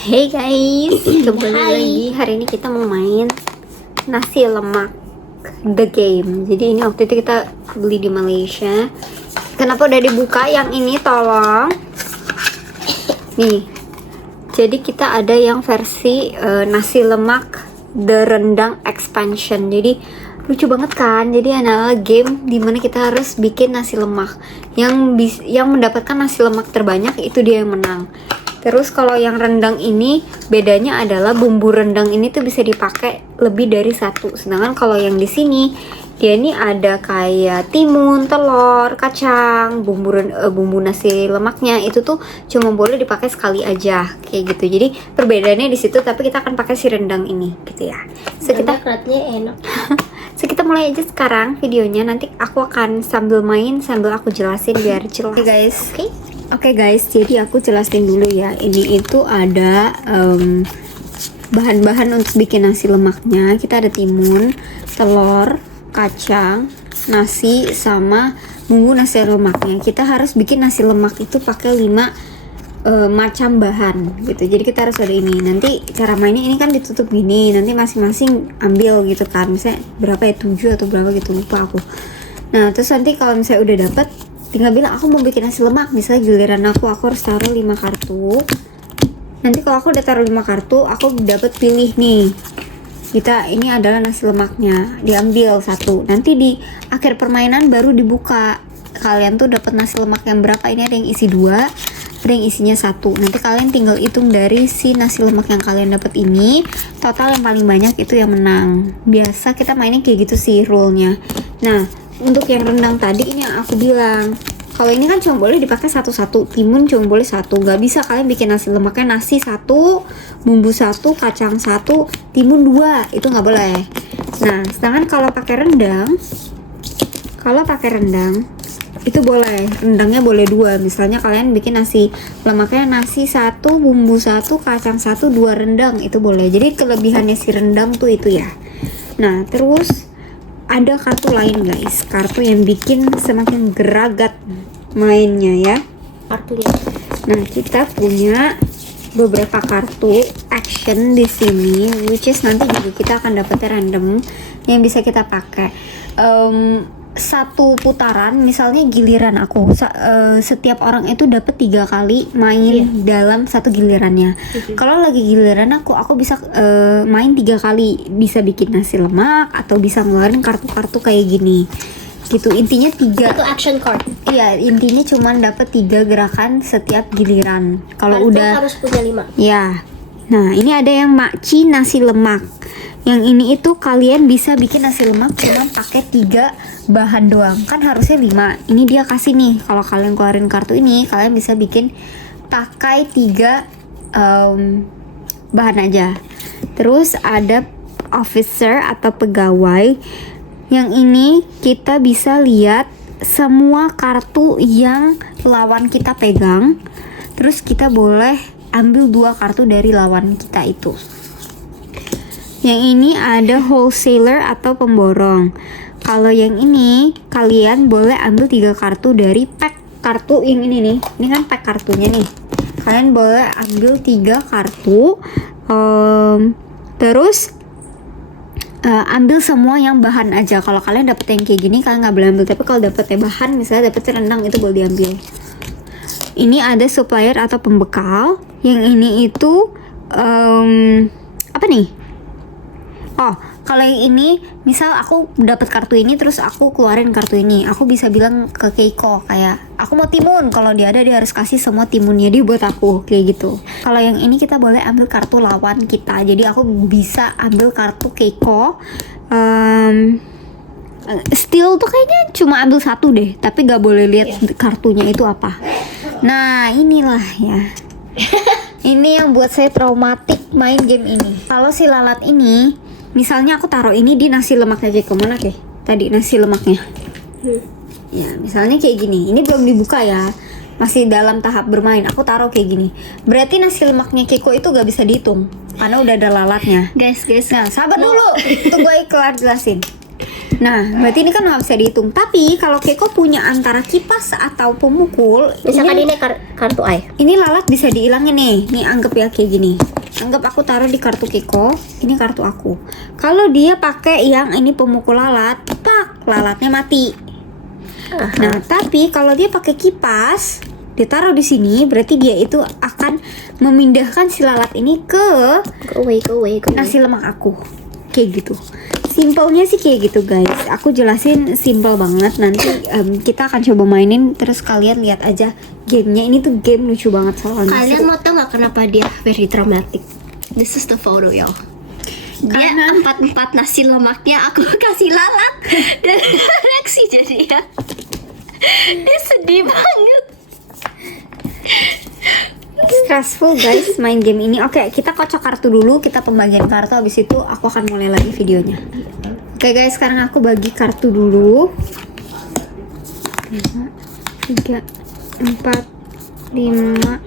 Hey guys, kembali Hai. lagi. Hari ini kita mau main nasi lemak the game. Jadi ini waktu itu kita beli di Malaysia. Kenapa udah dibuka? Yang ini tolong. Nih. Jadi kita ada yang versi nasi lemak the rendang expansion. Jadi lucu banget kan? Jadi adalah game dimana kita harus bikin nasi lemak. Yang mendapatkan nasi lemak terbanyak itu dia yang menang. Terus kalau yang rendang ini bedanya adalah bumbu rendang ini tuh bisa dipakai lebih dari satu. Sedangkan kalau yang di sini dia ini ada kayak timun, telur, kacang, bumbu nasi lemaknya itu tuh cuma boleh dipakai sekali aja kayak gitu. Jadi perbedaannya di situ, tapi kita akan pakai si rendang ini gitu ya. So kita enak. So kita mulai aja sekarang videonya. Nanti aku akan sambil main sambil aku jelasin biar jelas. Oke guys. Oke guys, jadi aku jelasin dulu ya. Ini itu ada bahan-bahan untuk bikin nasi lemaknya. Kita ada timun, telur, kacang, nasi, sama bumbu nasi lemaknya. Kita harus bikin nasi lemak itu pakai 5 macam bahan gitu. Jadi kita harus ada ini. Nanti cara mainnya ini kan ditutup gini. Nanti masing-masing ambil gitu kan. Misalnya berapa ya, 7 atau berapa gitu, lupa aku. Nah, terus nanti kalau misalnya udah dapet, tinggal bilang aku mau bikin nasi lemak. Misalnya giliran aku harus taruh 5 kartu. Nanti kalau aku udah taruh 5 kartu, aku dapat pilih nih, kita ini adalah nasi lemaknya, diambil satu. Nanti di akhir permainan baru dibuka, kalian tuh dapat nasi lemak yang berapa. Ini ada yang isi 2, ada yang isinya 1. Nanti kalian tinggal hitung dari si nasi lemak yang kalian dapat ini, total yang paling banyak itu yang menang. Biasa kita mainnya kayak gitu sih rule-nya. Nah, untuk yang rendang tadi ini yang aku bilang, kalau ini kan cuma boleh dipakai satu-satu. Timun cuma boleh 1. Gak bisa kalian bikin nasi lemaknya nasi 1, bumbu 1, kacang 1, timun 2. Itu gak boleh. Nah, sedangkan kalau pakai rendang itu boleh. Rendangnya boleh 2. Misalnya kalian bikin nasi lemaknya nasi 1, bumbu 1, kacang 1, 2 rendang, itu boleh. Jadi kelebihannya si rendang tuh itu ya. Nah, terus ada kartu lain guys, kartu yang bikin semakin geragat mainnya ya. Kartunya. Nah, kita punya beberapa kartu action di sini, which is nanti juga kita akan dapetnya random yang bisa kita pakai. Satu putaran, misalnya giliran aku, setiap orang itu dapat 3 kali main dalam satu gilirannya. Kalau lagi giliran aku bisa main 3 kali, bisa bikin nasi lemak atau bisa ngeluarin kartu-kartu kayak gini gitu. Intinya 3 Itu action card. iya, intinya cuman dapat 3 gerakan setiap giliran. Kalau udah harus punya 5. ya. Nah, ini ada yang makci nasi lemak. Yang ini itu kalian bisa bikin nasi lemak cuma pakai 3 bahan doang. Kan harusnya 5. Ini dia kasih nih, kalau kalian keluarin kartu ini, kalian bisa bikin pakai 3 bahan aja. Terus ada officer atau pegawai. Yang ini kita bisa lihat semua kartu yang lawan kita pegang. Terus kita boleh ambil 2 kartu dari lawan kita itu. Yang ini ada wholesaler atau pemborong. Kalau yang ini kalian boleh ambil 3 kartu dari pack kartu yang ini nih. Ini kan pack kartunya nih. Kalian boleh ambil 3 kartu. Terus ambil semua yang bahan aja. Kalau kalian dapet yang kayak gini kalian nggak boleh ambil. Tapi kalau dapet bahan, misalnya dapet rendang, itu boleh diambil. Ini ada supplier atau pembekal. Yang ini itu apa nih? Oh, kalau yang ini, misal aku dapat kartu ini terus aku keluarin kartu ini, aku bisa bilang ke Keiko kayak aku mau timun. Kalau dia ada, dia harus kasih semua timunnya dia buat aku kayak gitu. Kalau yang ini kita boleh ambil kartu lawan kita. Jadi aku bisa ambil kartu Keiko. Steel tuh kayaknya cuma ambil 1 deh, tapi gak boleh lihat kartunya itu apa. Nah, inilah ya. Ini yang buat saya traumatik main game ini. Kalau si lalat ini, misalnya aku taruh ini di nasi lemaknya Keiko, mana Ke? Tadi nasi lemaknya. Ya, misalnya kayak gini. Ini belum dibuka ya. Masih dalam tahap bermain. Aku taruh kayak gini. Berarti nasi lemaknya Keiko itu gak bisa dihitung karena udah ada lalatnya. Guys. Nah, sabar dulu. Tunggu kelar jelasin. Nah, berarti ini kan nggak bisa dihitung. Tapi kalau Keiko punya antara kipas atau pemukul, Misalkan ini, ini kartu I. ini lalat bisa dihilangin nih. Nih anggap ya kayak gini. Anggap aku taruh di kartu Keiko, ini kartu aku. Kalau dia pakai yang ini pemukul lalat, tak, lalatnya mati. Nah, tapi kalau dia pakai kipas, ditaruh di sini, berarti dia itu akan memindahkan si lalat ini ke Go away. nasi lemak aku. Kayak gitu. Simpelnya sih kayak gitu guys. Aku jelasin simpel banget. Nanti kita akan coba mainin, terus kalian lihat aja gamenya. Ini tuh game lucu banget soalnya. Kalian mau tau nggak kenapa dia very dramatic? This is the photo y'all. Dia empat nasi lemaknya aku kasih lalat dan reaksi jadi ya. Dia sedih banget. Stressful guys main game ini. Oke, kita kocok kartu dulu. Kita pembagian kartu. Habis itu aku akan mulai lagi videonya. Oke guys, sekarang aku bagi kartu dulu. 5, 3, 4, 5,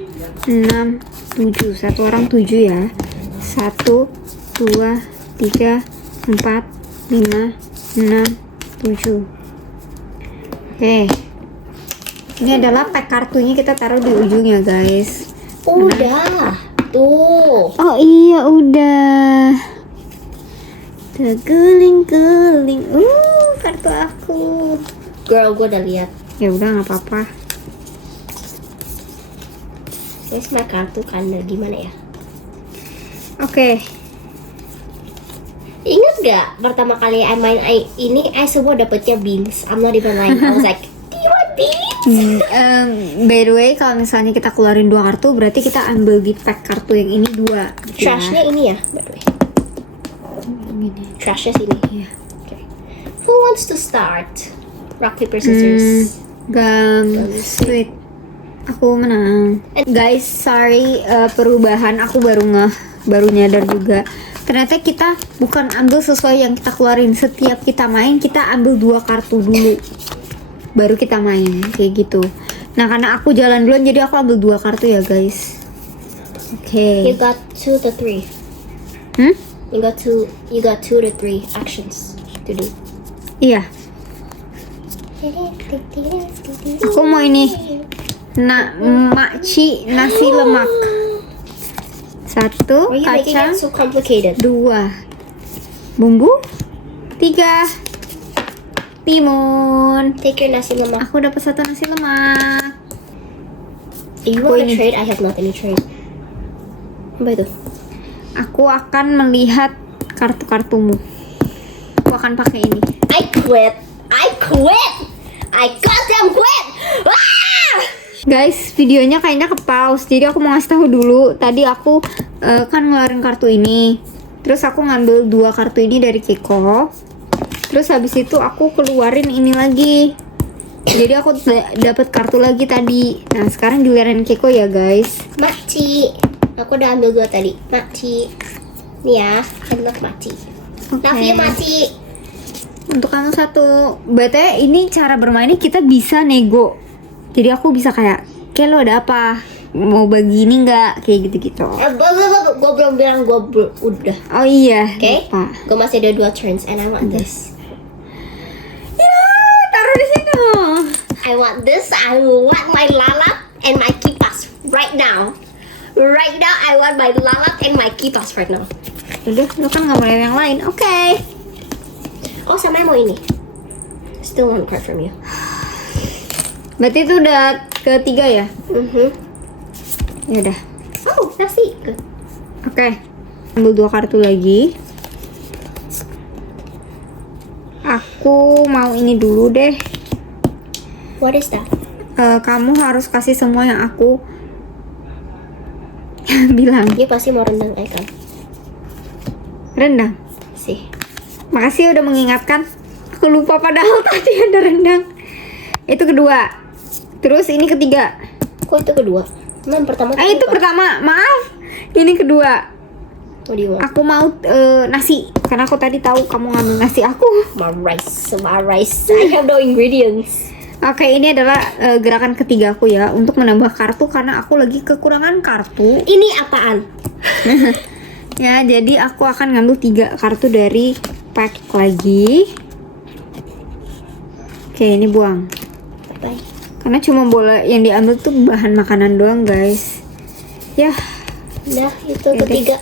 6, 7. Satu orang 7 ya. 1, 2, 3, 4, 5, 6, 7. Oke. Ini adalah pack kartunya, kita taruh di ujungnya guys. Udah. Tuh. Oh iya udah. Terguling-guling. Kartu aku. Girl, gue udah lihat. Ya udah nggak apa-apa. Ini my kartu kan gimana ya? Oke. Ingat gak pertama kali I main ini semua dapetnya beans. I'm not even lying. I was like, do you want beans? By the way, kalau misalnya kita keluarin 2 kartu, berarti kita ambil di pack kartu yang ini 2. Trashnya ini ya, by the way. Gini. Trashnya sini. Iya. Okay. Who wants to start? Rock paper scissors. Sweet. Aku menang. Guys, sorry perubahan. Aku baru nyadar juga. Ternyata kita bukan ambil sesuai yang kita keluarin. Setiap kita main, kita ambil 2 kartu dulu. Baru kita main, kayak gitu. Nah, karena aku jalan duluan, jadi aku ambil 2 kartu ya, guys. Oke. You got 2 to 3. You got 2 to 3 actions to do. Iya. Aku mau ini. Makci nasi lemak. 1 Why are you making kacang. it so complicated? 2 bumbu. 3 timun. Take your nasi lemak. Aku dapat 1 nasi lemak. You Aku want to ini. trade? I have nothing to trade. Apa itu? Aku akan melihat kartu-kartumu. Aku akan pakai ini. I quit. I goddamn quit. Ah! Guys, videonya kayaknya ke pause. Jadi aku mau ngasih tahu dulu. Tadi aku kan ngeluarin kartu ini. Terus aku ngambil 2 kartu ini dari Keiko. Terus habis itu aku keluarin ini lagi. Jadi aku dapat kartu lagi tadi. Nah, sekarang giliran Keiko ya, guys. Makci. Aku udah ambil 2 tadi. Makci. Nih ya, I love Makci. Oke. Love you Makci. Untuk kamu 1. BTW ini cara bermainnya kita bisa nego. Jadi aku bisa kayak lo ada apa? Mau bagi ini nggak? Kayak gitu-gitu. Gue belum bilang udah. Oh iya. Okay? lupa. Gue masih ada 2 turns and I want this. Ya, taruh di sini. I want this. I want my lalat and my kipas right now. Right now, I want my lalat and my kipas right now. Udah, lu kan nggak boleh yang lain. Oke. Oh, sama yang mau ini. Still one card from you. Berarti itu udah ketiga ya? Ya udah. Oh, nasi. Good. Oke. Ambil 2 kartu lagi. Aku mau ini dulu deh. What is that? Kamu harus kasih semua yang aku bilang. Dia pasti mau rendang kan? Rendang. Sih. Makasih udah mengingatkan. Aku lupa padahal tadi ada rendang. Itu kedua. Terus ini ketiga. Kok itu kedua? Yang pertama. Itu pertama. Maaf. Ini kedua. What do you want? Aku mau nasi. Karena aku tadi tahu kamu ngambil nasi aku. My rice. I have no ingredients. Oke, ini adalah gerakan ketiga aku ya. Untuk menambah kartu karena aku lagi kekurangan kartu. Ini apaan? Ya, jadi aku akan ngambil 3 kartu dari pack lagi. Oke, ini buang. Bye. Karena cuma bola yang diambil tuh bahan makanan doang, guys. Ya. Nah, itu Ya, ketiga.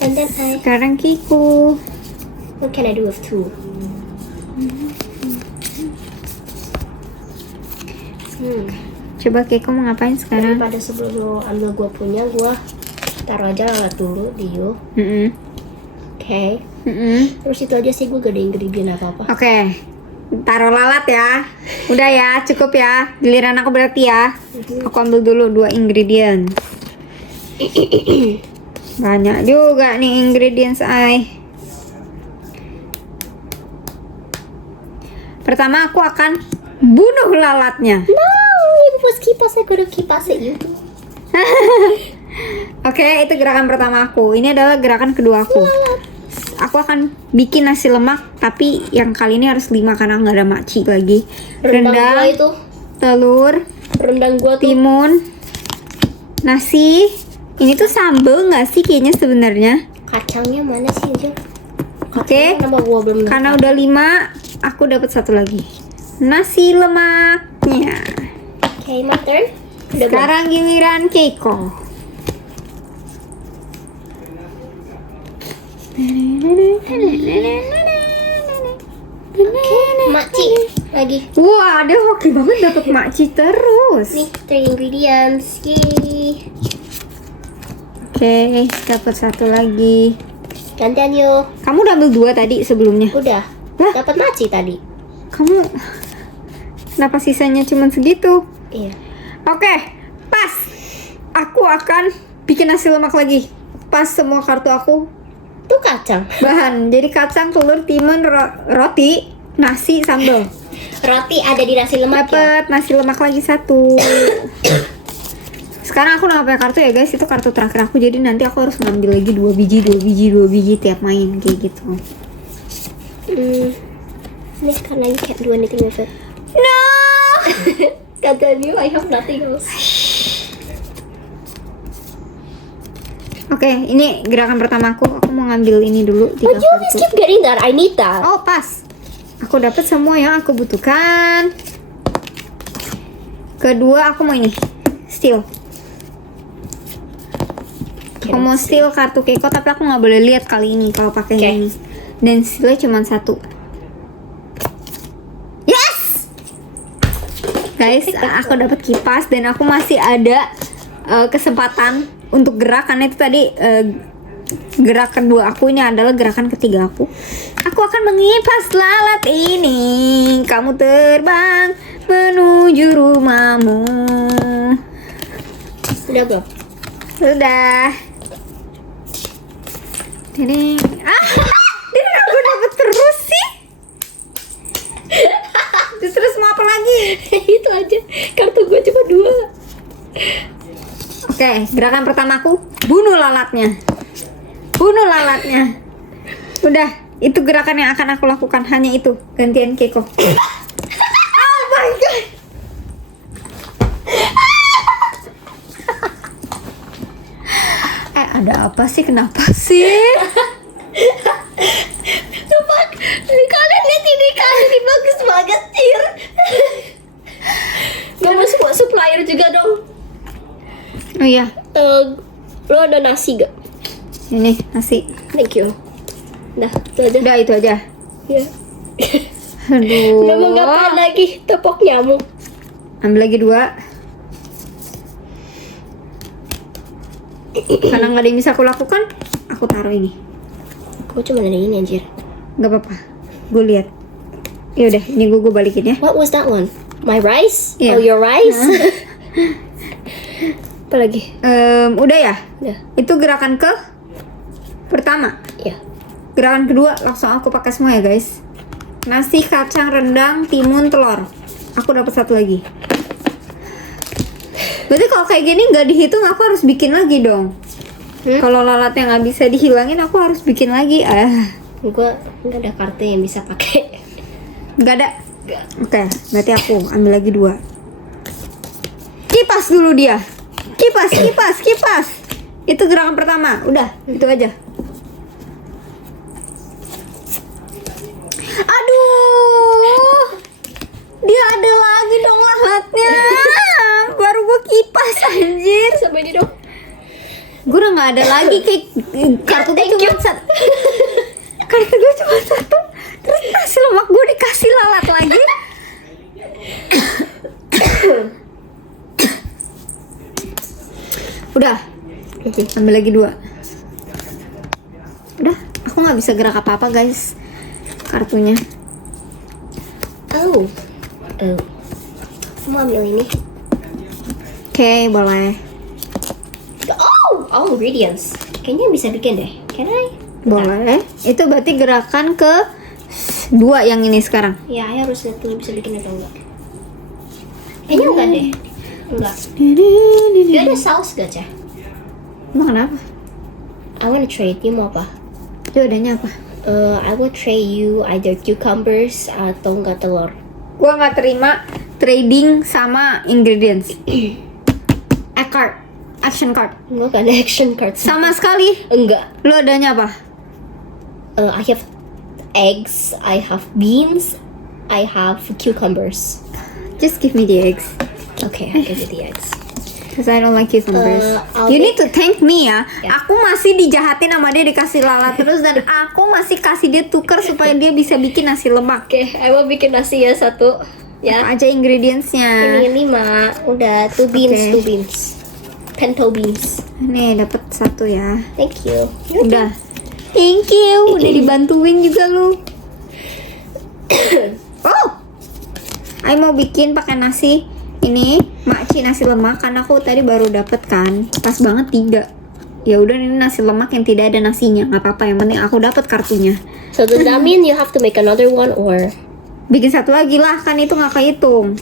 And then Sekarang Kiko. what can I do with 2? Coba Kiko mau ngapain sekarang? Daripada sebelum lo ambil gua punya, gua taruh aja lalat dulu di you. Oke. Terus itu aja sih, gua gak ada ingredient apa-apa. Oke. Taruh lalat ya. Udah ya, cukup ya. Giliran aku berarti ya. Aku ambil dulu 2 ingredient. Banyak juga nih ingredients ay. Pertama aku akan bunuh lalatnya. No, it was kipas. I could have kipas at you. Oke, itu gerakan pertama aku. Ini adalah gerakan kedua aku. Aku akan bikin nasi lemak, tapi yang kali ini harus 5 karena nggak ada makci lagi. Rendang gua itu. Telur, Rendang gua tuh. timun, nasi. Ini tuh sambal nggak sih kayaknya sebenarnya? Kacangnya mana sih, Jel? Oke. Kenapa gua belum Karena udah 5, aku dapat 1 lagi. Nasi lemaknya. Oke, my turn. Udah belum? Sekarang giliran Keiko. Makci lagi. Wah, dia hoki banget dapat makci terus. Nih, 3 ingredients. Yeay. Oke, dapat 1 lagi. Gantian yuk. Kamu udah ambil 2 tadi sebelumnya. Udah. Lah? Dapat makci tadi. Kamu kenapa sisanya cuma segitu? Iya. Oke, pas. Aku akan bikin nasi lemak lagi. Pas semua kartu aku Tuh kacang. bahan. Jadi kacang, telur, timun, roti, nasi, sambal. Roti ada di nasi lemak ya. Dapat nasi lemak lagi 1. Sekarang aku udah gak punya kartu ya guys. Itu kartu terakhir aku. Jadi nanti aku harus ngambil lagi 2 biji tiap main kayak gitu. Ini karena you can't do anything with it. No. Gantian you, I have nothing else. Oke, ini gerakan pertama aku. Aku mau ngambil ini dulu 3 But you always kartu. keep getting that. I need that. Oh, pas. Aku dapat semua yang aku butuhkan. Kedua aku mau ini. Steal. Aku mau steal kartu Keiko, tapi aku nggak boleh lihat kali ini kalau pakai Oke. ini. Dan stealnya cuma 1. Yes! Guys, aku dapat kipas dan aku masih ada kesempatan untuk gerak karena itu tadi gerak kedua aku, ini adalah gerakan ketiga aku. Aku akan mengipas lalat ini. Kamu terbang menuju rumahmu. Udah belum? Sudah. Ini dia aku dapat terus sih. Terus mau apa lagi? Itu aja. Kartu gue cuma 2. Oke, gerakan pertamaku bunuh lalatnya. Bunuh lalatnya. Udah, itu gerakan yang akan aku lakukan, hanya itu. Gantian Keiko. Oh my god. Ada apa sih? Kenapa sih? Coba kalian lihat ini kan, ini bagus banget tir. Gak masuk buat supplier juga dong. Oh iya, Lo ada nasi gak? ini nasi. Thank you. Dah, itu aja. Udah, itu aja. Ya. Aduh. Udah mau ngapain lagi? Tepok nyamuk. Ambil lagi 2. Karena nggak ada yang bisa aku lakukan, aku taruh ini. Gue cuma ada ini anjir. Nggak apa-apa, gue lihat. Ya udah, ini gue balikin ya. What was that one? My rice? Iya. Oh, your rice? Apa lagi? Udah ya. Udah. Itu gerakan ke pertama. Ya. Gerakan kedua langsung aku pakai semua ya guys. Nasi, kacang, rendang, timun, telur. Aku dapat 1 lagi. Berarti kalau kayak gini nggak dihitung, aku harus bikin lagi dong. Kalau lalatnya nggak bisa dihilangin, aku harus bikin lagi. Gue nggak ada kartu yang bisa pakai. Nggak ada. Oke, berarti aku ambil lagi 2. Kipas dulu dia. Kipas. Itu gerakan pertama. Udah, itu aja. Aduh, Dia ada lagi dong lalatnya. Baru gue kipas anjir. Sampai ini dong. Gue udah nggak ada lagi kayak kartu gue cuma satu. Kartu gue cuma satu. Terus nasi lemak gue dikasih lalat lagi. Udah. Ambil lagi 2. Udah. Aku nggak bisa gerak apa-apa guys. Kartunya. Oh. Aku mau ambil ini. Oke, boleh. Oh, ingredients. Kayaknya bisa bikin deh. Can I? Boleh. Itu berarti gerakan ke 2 yang ini sekarang. Ya, I harus lihat dulu bisa bikin atau enggak. Kayaknya enggak deh. Enggak. Dia ada saus gak, Cah? Emang kenapa? I wanna trade. You mau apa? Jodohnya apa? I will trade you either cucumbers atau enggak telur. Gua nggak terima trading sama ingredients. Card, action card. Enggak kan ada action card. Sama sekali. Enggak. Lu adanya apa? I have eggs, I have beans, I have cucumbers. Just give me the eggs. Okay, I'll give you the eggs. Cause I don't like cucumbers. I'll You need to thank me ya. Yeah. Aku masih dijahatin sama dia dikasih lalat terus dan aku masih kasih dia tukar supaya dia bisa bikin nasi lemak. Oke, I mau bikin nasi ya satu. Ya. Apa aja ingredientsnya? Ini 5. Udah, 2 beans, Okay. 2 beans. Pinto beans. Nih dapat 1 ya. Thank you. Udah. Thank you. Udah dibantuin juga lu. Oh. I mau bikin pakai nasi ini makci nasi lemak karena aku tadi baru dapet kan. Pas banget 3. Ya udah ini nasi lemak yang tidak ada nasinya. Nggak apa-apa, yang penting aku dapat kartunya. So does that mean you have to make another one or? Bikin 1 lagi lah, kan itu nggak kehitung.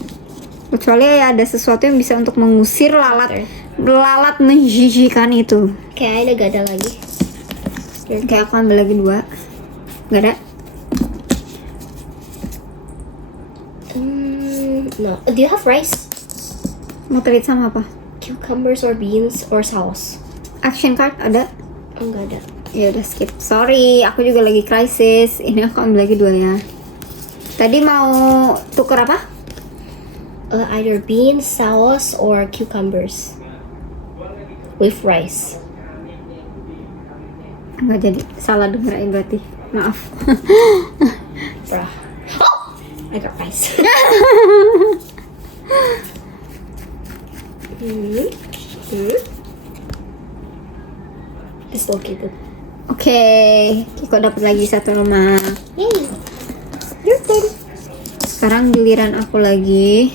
Kecuali ya ada sesuatu yang bisa untuk mengusir lalat. Lalat menjijikan itu. Kayak gak ada lagi. Oke, aku ambil lagi 2. Nggak ada. No. Do you have rice? Mau trade sama apa? Cucumbers or beans or sauce? Action card ada? Enggak ada. Ya udah skip. Sorry, aku juga lagi krisis. Ini aku ambil lagi 2 ya. Tadi mau tuker apa? Either beans, sauce, or cucumbers with rice. Nggak jadi. Salah dengerin berarti. Maaf. Bruh. Oh! I got rice. Dislocated. Oke, Kiko dapat lagi 1 lemak. Yay! Your turn. Sekarang giliran aku lagi.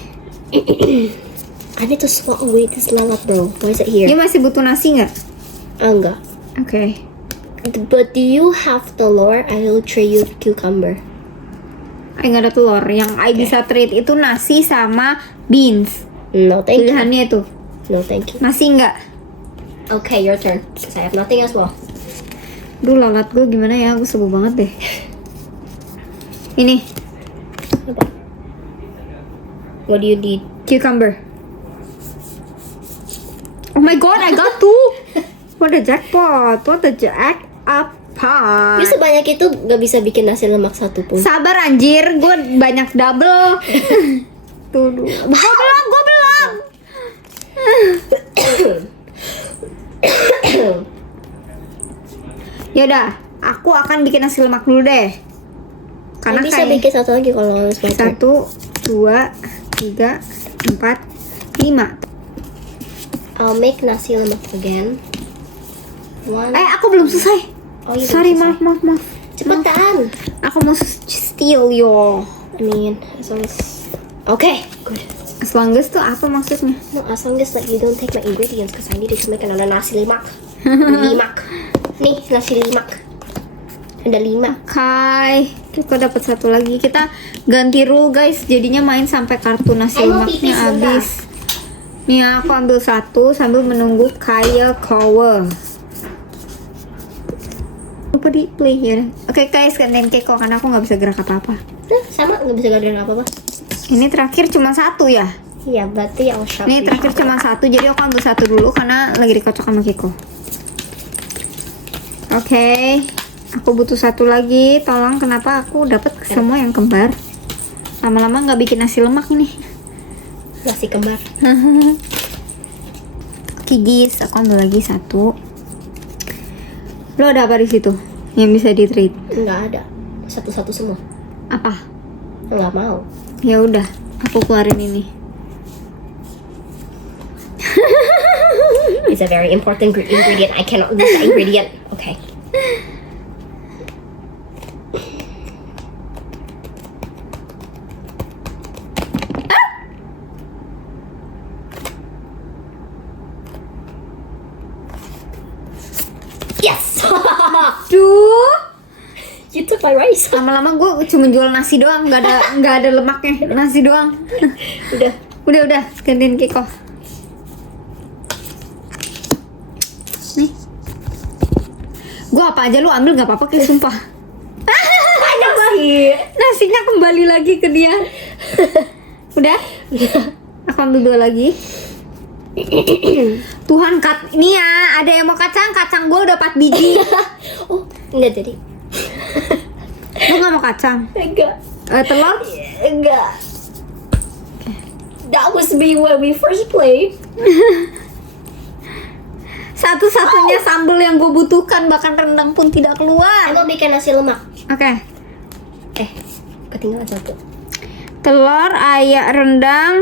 I need to swap away this lalat, bro. Why is it here? Dia masih butuh nasi nggak? Enggak. Oke. But do you have telur? I will trade you cucumber. Nggak ada telur. Yang I bisa trade itu nasi sama beans. No, thank you. Pilihannya itu. No, thank you. Nasi nggak? Okay, your turn. Because I have nothing as well. Duh, lalat gue gimana ya? Gue sebel banget deh. Ini, What do you need? cucumber. Oh my god, I got 2. What a jackpot. What a jackpot. You sebanyak itu gak bisa bikin nasi lemak satu pun. Sabar anjir, gue banyak double. Tuh, gue belum. Yaudah, aku akan bikin nasi lemak dulu deh. Karena bisa kayak bikin satu lagi kalau harus 1, 2, 3, 4, 5. I'll make nasi lemak again. One. Aku belum selesai. Oh, iya, Sorry, belum selesai. maaf. Cepetan. Aku mau steal yo. I mean, as long as... Okay, good. As long as tuh apa maksudnya? No, as long as like you don't take my ingredients because I needed to make another nasi lemak. Limak. Nih, nasi lemak. Ada 5. Kai, kita dapat 1 lagi. Kita ganti rule guys. Jadinya main sampai kartu nasi Emang lemaknya pipis sebentar. habis. Nih aku ambil 1 sambil menunggu Kaya Kowe. Lupa di play ya. Oke guys, gantiin Keiko karena aku nggak bisa gerak apa-apa. Nah, sama nggak bisa gadain apa-apa. Ini terakhir cuma 1 ya. Iya, berarti I'll shop. Ini terakhir cuma 1, jadi aku ambil 1 dulu karena lagi dikocok sama Kiko. Oke, aku butuh 1 lagi. Tolong, kenapa aku dapat semua yang kembar? Lama-lama nggak bikin nasi lemak ini. Nasi kembar. Kigis, aku ambil lagi satu. Lo ada apa di situ yang bisa di treat? Nggak ada. Satu-satu semua. Apa? Nggak mau. Ya udah, aku keluarin ini. It's a very important ingredient. I cannot lose the ingredient. Okay. Yes. Duh, You took my rice. lama-lama gue cuma jual nasi doang, nggak ada lemaknya, nasi doang. Udah. udah, gantiin Kiko. Nih, gue apa aja lu ambil nggak apa-apa, kayak sumpah. Nasi. Nasinya kembali lagi ke dia. Udah? Aku ambil 2 lagi. Tuhan, ini ya, ada yang mau kacang gue udah 4 biji. Oh, nggak jadi. Lu gak mau kacang? Enggak. Telur? Enggak. That was me when we first played. Satu-satunya sambal yang gue butuhkan, bahkan rendang pun tidak keluar. Emang bikin nasi lemak. Oke. Ketinggalan satu. Telur, ayam, rendang.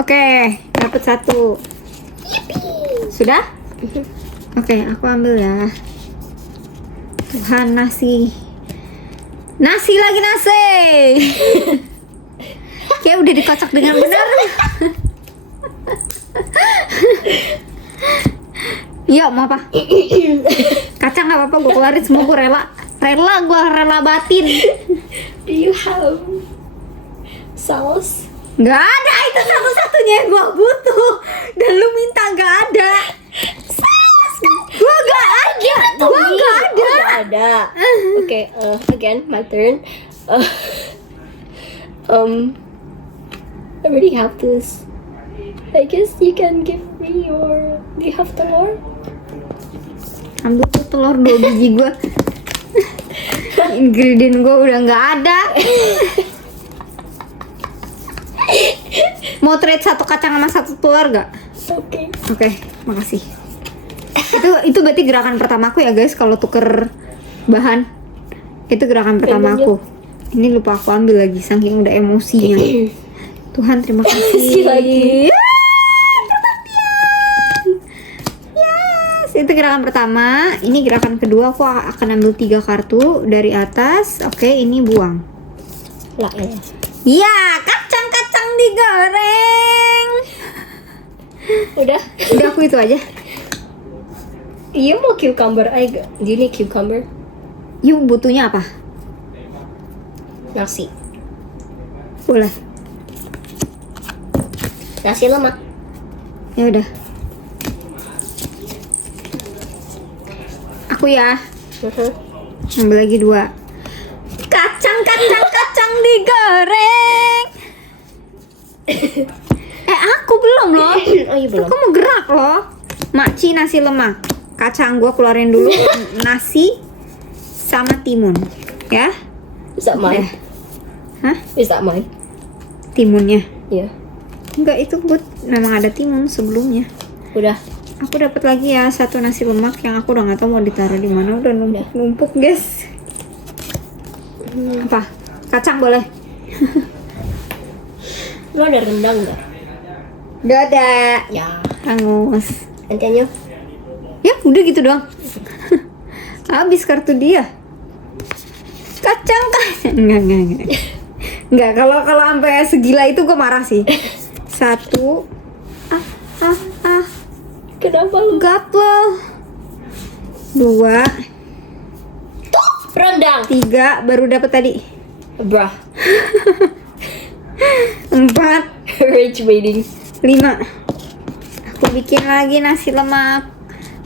Oke, dapat 1. Sudah? Oke, aku ambil ya. Tuhan, nasi. Nasi lagi nasi. Kayak udah dikocok dengan benar. Yuk, mau apa? Kacang nggak apa-apa, gue keluarin semua, gue rela. Gue rela batin. Do you have sauce? Nggak ada, itu satu-satunya yang gue butuh. Dan lu minta nggak ada. Gue nggak ada. Gue nggak ada. Oh, nggak ada. Okay, again, my turn. I already have this. I guess you can give me your. Do you have telur? Ambil tuh telur 2 biji gue. Ingredient gue udah nggak ada. Mau trade 1 kacang sama 1 telur gak? Okay. Oke, makasih. Itu berarti gerakan pertamaku ya guys, kalau tuker bahan. Itu gerakan pertamaku. Ini lupa aku ambil lagi saking udah emosinya. Tuhan, terima kasih. Kasih lagi. Yes, itu gerakan pertama. Ini gerakan kedua, aku akan ambil 3 kartu dari atas. Oke, ini buang. Lah ya. Ya, kacang-kacang digoreng. Udah. Udah, aku itu aja. Iya mau cucumber. Do you need cucumber? Yuk, butuhnya apa? Nasi. Boleh. Nasi lemak. Ya udah. Aku ya. Ambil lagi 2. Kacang digoreng. Aku belum loh. Oh iya belum. Aku mau gerak loh. Makci nasi lemak. Kacang gua keluarin dulu. Nasi sama timun. Ya. Is that mine? Hah? Is that mine? Timunnya? Iya. Enggak, itu memang ada timun sebelumnya. Udah. Aku dapat lagi ya 1 nasi lemak yang aku udah nggak tahu mau ditaruh di mana, udah numpuk guys. Apa? Kacang boleh? Lo ada rendang nggak? Gak ada. Ya. Hangus. Nanti aja. Ya udah gitu doang. Habis kartu dia. Kacang. Enggak, kalau sampai segila itu gue marah sih. 1. Kenapa lu? Gatel. 2. Rendang. 3 baru dapat tadi. Brah. 4. Rage waiting. 5. Aku bikin lagi nasi lemak.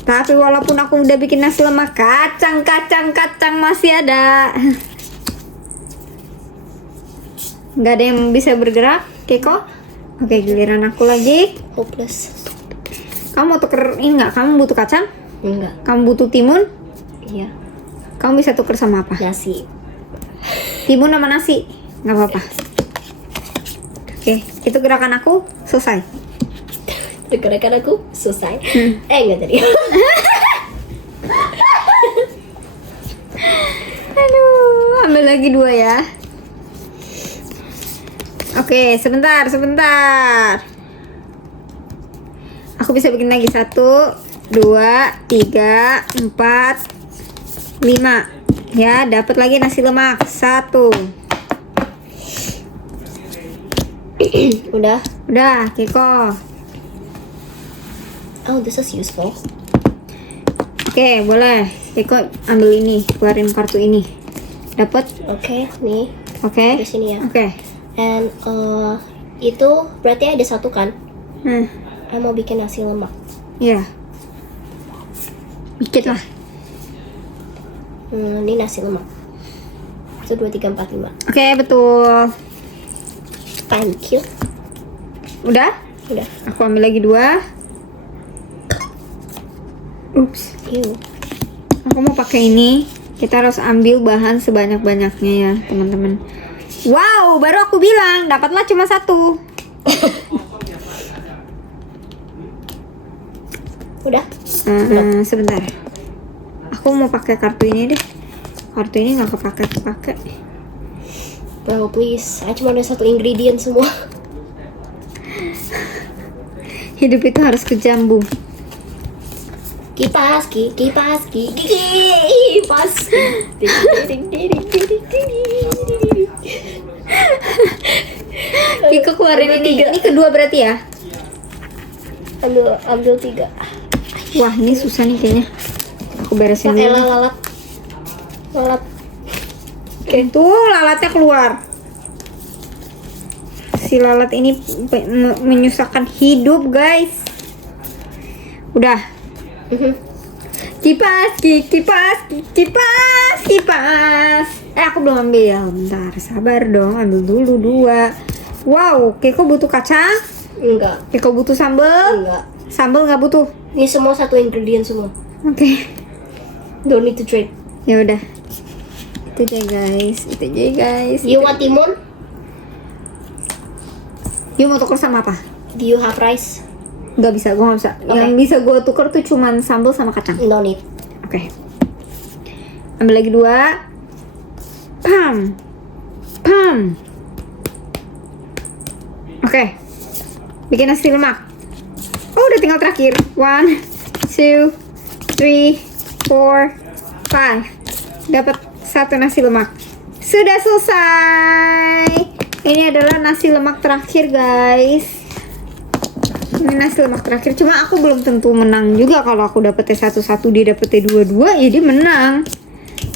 Tapi walaupun aku udah bikin nasi lemak, kacang masih ada. Nggak ada yang bisa bergerak, Keko. Oke, giliran aku lagi. Hopeless. Kamu mau tuker ini nggak? Kamu butuh kacang? Enggak. Kamu butuh timun? Iya. Kamu bisa tuker sama apa? Nasi. Timun sama nasi? Nggak apa-apa. Oke, itu gerakan aku selesai. Gerakan aku selesai. Enggak tadi. Aduh, ambil lagi 2 ya. Oke, sebentar. Aku bisa bikin lagi 1, 2, 3, 4, 5. Ya, dapat lagi nasi lemak 1. Udah. Kiko. Oh, this is useful. Oke, boleh. Kiko ambil ini, keluarin kartu ini. Dapat? Oke, nih. Oke. Di sini ya. Oke. And itu berarti ada 1 kan? Hmm, Saya mau bikin nasi lemak. ya. Dikit lah. Ini nasi lemak. 1, 2, 3, 4, 5. Oke, betul. Thank you. Udah? Udah. Aku ambil lagi 2. Ups. Ew. Aku mau pakai ini. Kita harus ambil bahan sebanyak-banyaknya ya, teman-teman. Wow, baru aku bilang dapatlah cuma 1. Udah. Sebentar. Aku mau pakai kartu ini deh. Kartu ini nggak kepake. Bro, please. Saya cuma ada 1 ingredient semua. Hidup itu harus kejam, Bung. Kipas. Kiko keluarin ini. Ini kedua berarti ya? Ambil 3. Wah, ini susah nih kayaknya. Aku beresin Pakai dulu. lalat. Tuh, lalatnya keluar. Si lalat ini menyusahkan hidup, guys. Udah. Kipas. Aku belum ambil ya. Bentar, sabar dong. Ambil dulu 2. Wow, Kiko butuh kacang? Enggak. Kiko butuh sambal? Enggak. Sambal nggak butuh. Ini semua 1 ingredient semua. Oke. Don't need to trade. Ya udah. Itu aja guys. You want timun? You mau tuker sama apa? Do you have rice? Gak bisa, gue gak bisa. Yang bisa gue tuker tuh cuman sambal sama kacang. No need. Oke. Ambil lagi 2. Pam. Oke. Bikin nasi lemak. Oh, udah tinggal terakhir. 1, 2, 3, 4, 5. Dapat 1 nasi lemak. Sudah selesai. Ini adalah nasi lemak terakhir, guys. Ini nasi lemak terakhir. Cuma aku belum tentu menang juga. Kalau aku dapetnya 1-1, dia dapetnya 2-2, ya dia menang.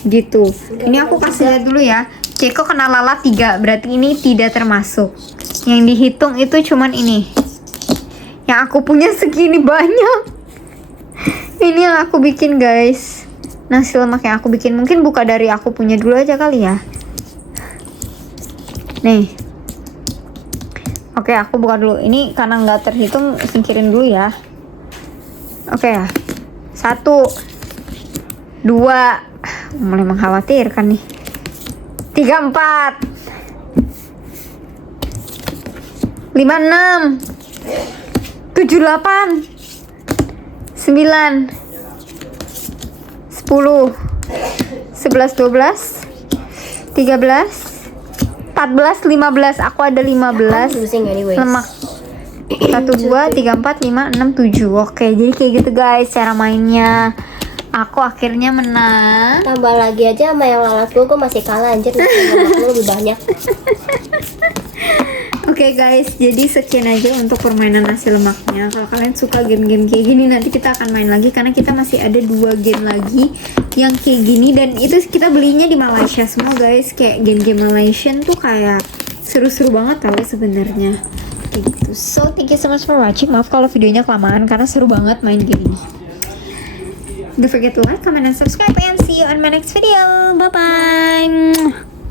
Gitu. Ini aku kasih lihat dulu ya. Ceko kena lalat 3, berarti ini tidak termasuk. Yang dihitung itu cuman ini. Yang aku punya segini banyak. Ini yang aku bikin, guys. Nasi lemak yang aku bikin. Mungkin buka dari aku punya dulu aja kali ya. Nih. Oke, aku buka dulu. Ini karena nggak terhitung, singkirin dulu ya. Oke ya. 1, 2. Mulai mengkhawatirkan nih. 3, 4. 5, 6. 7, 8. 9. 10. 11, 12. 13. 14, 15. Aku ada 15 Losing anyways. lemak. 1, 2, 3, 4, 5, 6, 7. Oke, jadi kayak gitu guys cara mainnya. Aku akhirnya menang. Tambah lagi aja sama yang lalat gue masih kalah anjir. Lemak lu lebih banyak. Oke guys, jadi sekian aja untuk permainan nasi lemaknya. Kalau kalian suka game-game kayak gini, nanti kita akan main lagi karena kita masih ada 2 game lagi yang kayak gini, dan itu kita belinya di Malaysia semua guys. Kayak game-game Malaysian tuh kayak seru-seru banget tau sebenarnya. Kayak gitu. So thank you so much for watching. Maaf kalau videonya kelamaan karena seru banget main game ini. Don't forget to like, comment, and subscribe, and see you on my next video. Bye bye.